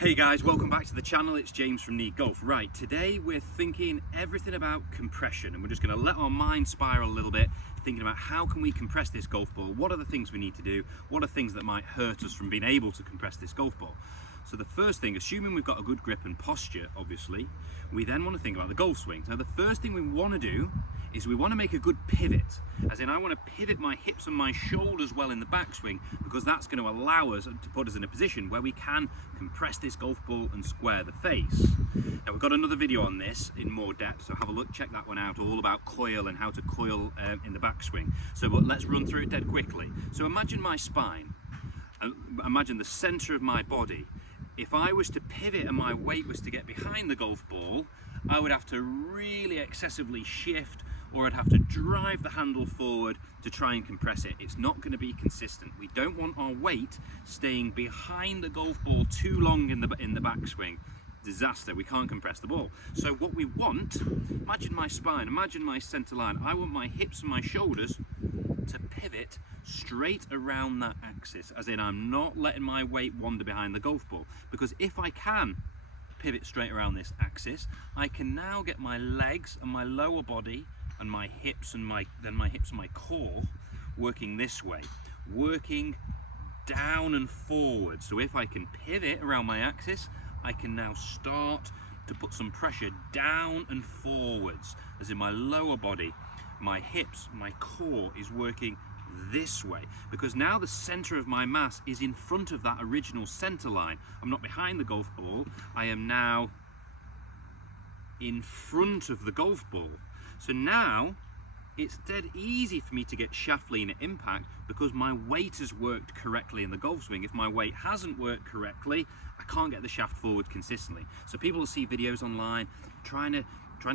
Hey guys, welcome back to the channel. It's James from Need Golf. Right, today we're thinking everything about compression, and we're just going to let our mind spiral a little bit, thinking about how can we compress this golf ball, what are the things we need to do, what are things that might hurt us from being able to compress this golf ball. So the first thing, assuming we've got a good grip and posture, obviously, we then want to think about the golf swing. So the first thing we want to do is we want to make a good pivot, as in I want to pivot my hips and my shoulders well in the backswing, because that's going to allow us to put us in a position where we can compress this golf ball and square the face. Now we've got another video on this in more depth, so have a look, check that one out, all about coil and how to coil in the backswing. So but let's run through it dead quickly. So imagine my spine, imagine the center of my body. If I was to pivot and my weight was to get behind the golf ball, I would have to really excessively shift, or I'd have to drive the handle forward to try and compress it. It's not going to be consistent. We don't want our weight staying behind the golf ball too long in the backswing. Disaster, we can't compress the ball. So what we want, imagine my spine, imagine my center line. I want my hips and my shoulders to pivot straight around that axis, as in I'm not letting my weight wander behind the golf ball, because if I can pivot straight around this axis, I can now get my legs and my lower body and my hips and my core working this way, working down and forward. So if I can pivot around my axis, I can now start to put some pressure down and forwards, as in my lower body, my hips, my core is working this way, because now the center of my mass is in front of that original center line. I'm not behind the golf ball, I am now in front of the golf ball. So now it's dead easy for me to get shaft lean at impact, because my weight has worked correctly in the golf swing. If my weight hasn't worked correctly, I can't get the shaft forward consistently. So people will see videos online trying to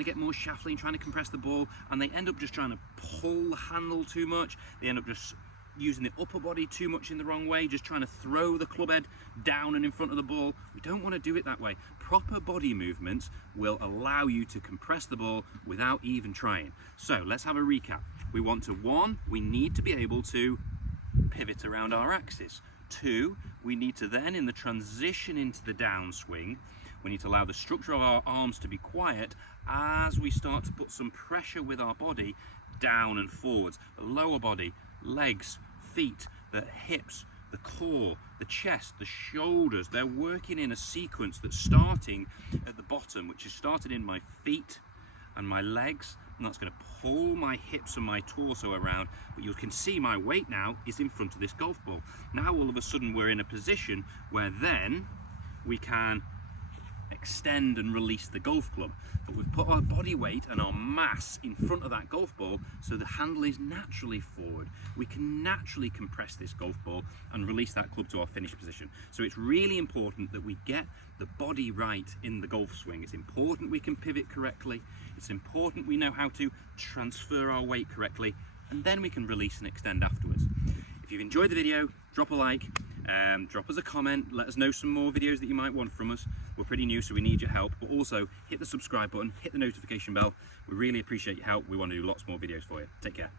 get more shaft lean, trying to compress the ball, and they end up just trying to pull the handle too much. They end up just using the upper body too much in the wrong way, just trying to throw the club head down and in front of the ball. We don't want to do it that way. Proper body movements will allow you to compress the ball without even trying. So let's have a recap. We want to, 1, we need to be able to pivot around our axis. 2, we need to then, in the transition into the downswing, we need to allow the structure of our arms to be quiet as we start to put some pressure with our body down and forwards. The lower body, legs, feet, the hips, the core, the chest, the shoulders, they're working in a sequence that's starting at the bottom, which is started in my feet and my legs, and that's going to pull my hips and my torso around. But you can see my weight now is in front of this golf ball. Now all of a sudden we're in a position where then we can extend and release the golf club, but we've put our body weight and our mass in front of that golf ball, so the handle is naturally forward. We can naturally compress this golf ball and release that club to our finish position. So it's really important that we get the body right in the golf swing. It's important we can pivot correctly. It's important we know how to transfer our weight correctly, and then we can release and extend afterwards. If you've enjoyed the video, drop a like, drop us a comment, let us know some more videos that you might want from us. We're pretty new, so we need your help, but also hit the subscribe button, hit the notification bell. We really appreciate your help. We want to do lots more videos for you. Take care.